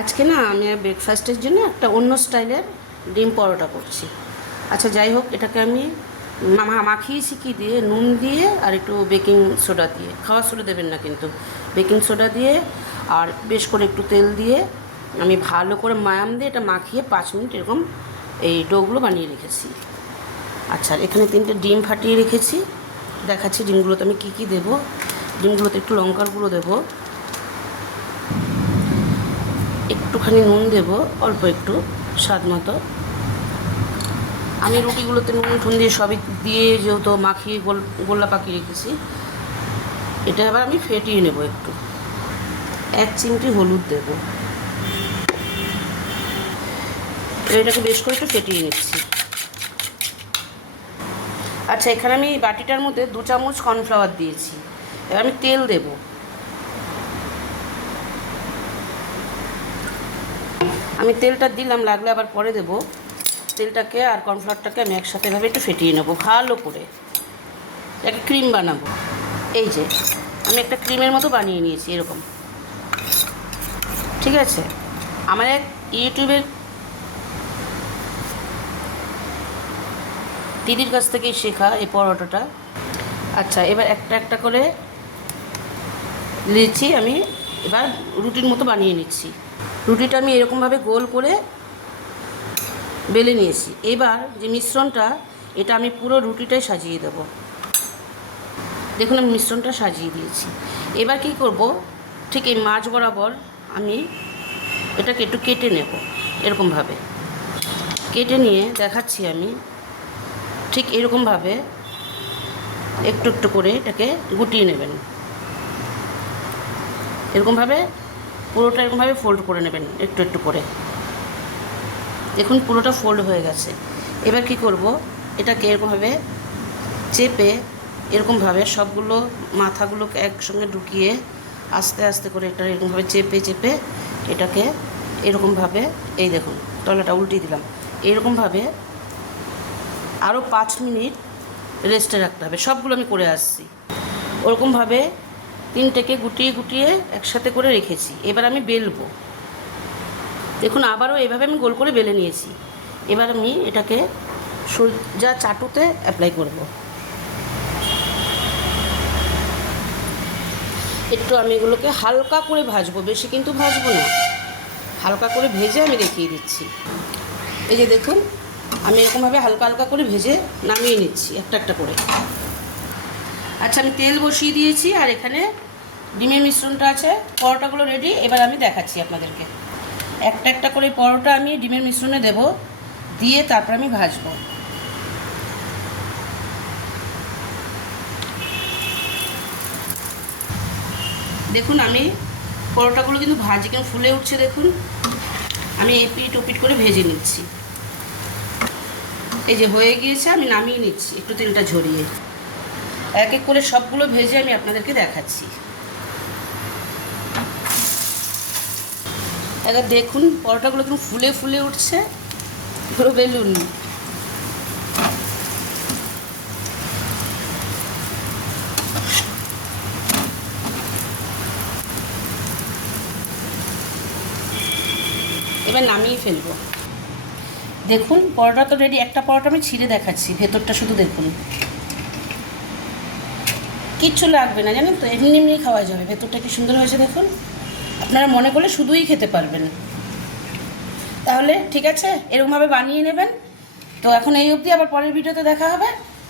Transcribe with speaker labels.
Speaker 1: আজকে না আমি ব্রেকফাস্টের জন্য একটা অন্য স্টাইলের ডিম পরোটা করছি। আচ্ছা যাই হোক, এটাকে আমি মাখিয়েছি কি দিয়ে, নুন দিয়ে আর একটু বেকিং সোডা দিয়ে। খাওয়ার সোডা দেবেন না কিন্তু। বেকিং সোডা দিয়ে আর বেশ করে একটু তেল দিয়ে আমি ভালো করে মায়াম দিয়ে এটা মাখিয়ে পাঁচ মিনিট এরকম এই ডোগুলো বানিয়ে রেখেছি। আচ্ছা এখানে তিনটে ডিম ফাটিয়ে রেখেছি। দেখাচ্ছি ডিমগুলোতে আমি কী কী দেবো। ডিমগুলোতে একটু লঙ্কার গুঁড়ো দেবো। একটুখানি নুন দেব, অল্প একটু স্বাদ মতো। আমি রুটিগুলোতে নুন টুন দিয়ে সবই দিয়ে যেহেতু মাখিয়ে গোল, গোল্লা পাকিয়ে রেখেছি, এটা আবার আমি ফেটিয়ে নেব একটু। এক চিমটি হলুদ দেব। এটাকে বেশ করে একটু ফেটিয়ে নিচ্ছি। আচ্ছা এখানে আমি বাটিটার মধ্যে দু চামচ কর্নফ্লাওয়ার দিয়েছি। এবার আমি তেল দেবো। আমি তেলটা দিলাম, লাগলে আবার পরে দেবো। তেলটাকে আর কর্নফ্লাওয়ারটাকে আমি একসাথে এভাবে একটু ফেটিয়ে নেব, ভালো করে। একটা ক্রিম বানাবো। এই যে, আমি একটা ক্রিমের মতো বানিয়ে নিয়েছি, এরকম। ঠিক আছে? আমার এক ইউটিউবের দিদির কাছ থেকেই শেখা এই পরোটাটা। আচ্ছা এবার একটা একটা করে দিচ্ছি আমি এবার রুটির মতো বানিয়ে নিচ্ছি। রুটিটা আমি এরকমভাবে গোল করে বেলে নিয়েছি। এবার যে মিশ্রণটা, এটা আমি পুরো রুটিটাই সাজিয়ে দেব। দেখুন, আমি মিশ্রণটা সাজিয়ে দিয়েছি। এবার কি করব? ঠিক এই মাছ বরাবর আমি এটাকে একটু কেটে নেব এরকমভাবে। কেটে নিয়ে দেখাচ্ছি আমি ঠিক এরকমভাবে একটু একটু করে এটাকে গুটিয়ে নেবেন। এরকমভাবে পুরোটা এরকমভাবে ফোল্ড করে নেবেন, একটু একটু করে। দেখুন, পুরোটা ফোল্ড হয়ে গেছে। এবার কি করব? এটাকে এরকমভাবে চেপে এরকমভাবে সবগুলো মাথাগুলোকে একসঙ্গে ঢুকিয়ে আস্তে আস্তে করে এটা এরকমভাবে চেপে চেপে এটাকে এরকমভাবে, এই দেখুন, তলাটা উল্টিয়ে দিলাম। এরকমভাবে আরও পাঁচ মিনিট রেস্টে রাখতে হবে। সবগুলো আমি করে আসছি। ওরকমভাবে তিনটেকে গুটিয়ে গুটিয়ে একসাথে করে রেখেছি। এবার আমি বেলবো। দেখুন, আবারও এভাবে আমি গোল করে বেলে নিয়েছি। এবার আমি এটাকে সোজা চাটুতে অ্যাপ্লাই করব। একটু আমি এগুলোকে হালকা করে ভাজবো, বেশি কিন্তু ভাজবো না। হালকা করে ভেজে আমি দেখিয়ে দিচ্ছি। এই যে দেখুন, আমি এরকমভাবে হালকা হালকা করে ভেজে নামিয়ে নিচ্ছি একটা একটা করে। আচ্ছা আমি তেল বসিয়ে দিয়েছি আর এখানে ডিমের মিশ্রণটা আছে, পরোটাগুলো রেডি এবার আমি দেখাচ্ছি আপনাদেরকে। একটা একটা করে পরোটা আমি ডিমের মিশ্রণে দেব, দিয়ে তারপর আমি ভাজবো। দেখুন, আমি পরোটাগুলো কিন্তু ভাজি কেন ফুলে উঠছে, দেখুন। আমি এপিট ওপিট করে ভেজে নিচ্ছি। এই যে হয়ে গিয়েছে, আমি নামিয়ে নিচ্ছি, একটু তেলটা ঝরিয়ে। এক এক করে সবগুলো ভেজে আমি আপনাদেরকে দেখাচ্ছি। এবার দেখুন, পরোটাগুলো কিন্তু ফুলে ফুলে উঠছে, পুরো বেলুন। এবার নামিয়ে ফেলব। দেখুন, পরোটা তো রেডি একটা পরোটা আমি ছিঁড়ে দেখাচ্ছি, ভেতরটা শুধু দেখুন। কিচ্ছু লাগবে না, জানেন তো? এমনি এমনি খাওয়া যাবে। ভেতরটা কি সুন্দর হয়েছে দেখুন। আপনারা মনে করলে শুধুই খেতে পারবেন। তাহলে ঠিক আছে, এরকমভাবে বানিয়ে নেবেন। তো এখন এই অবধি, আবার পরের ভিডিওতে দেখা হবে।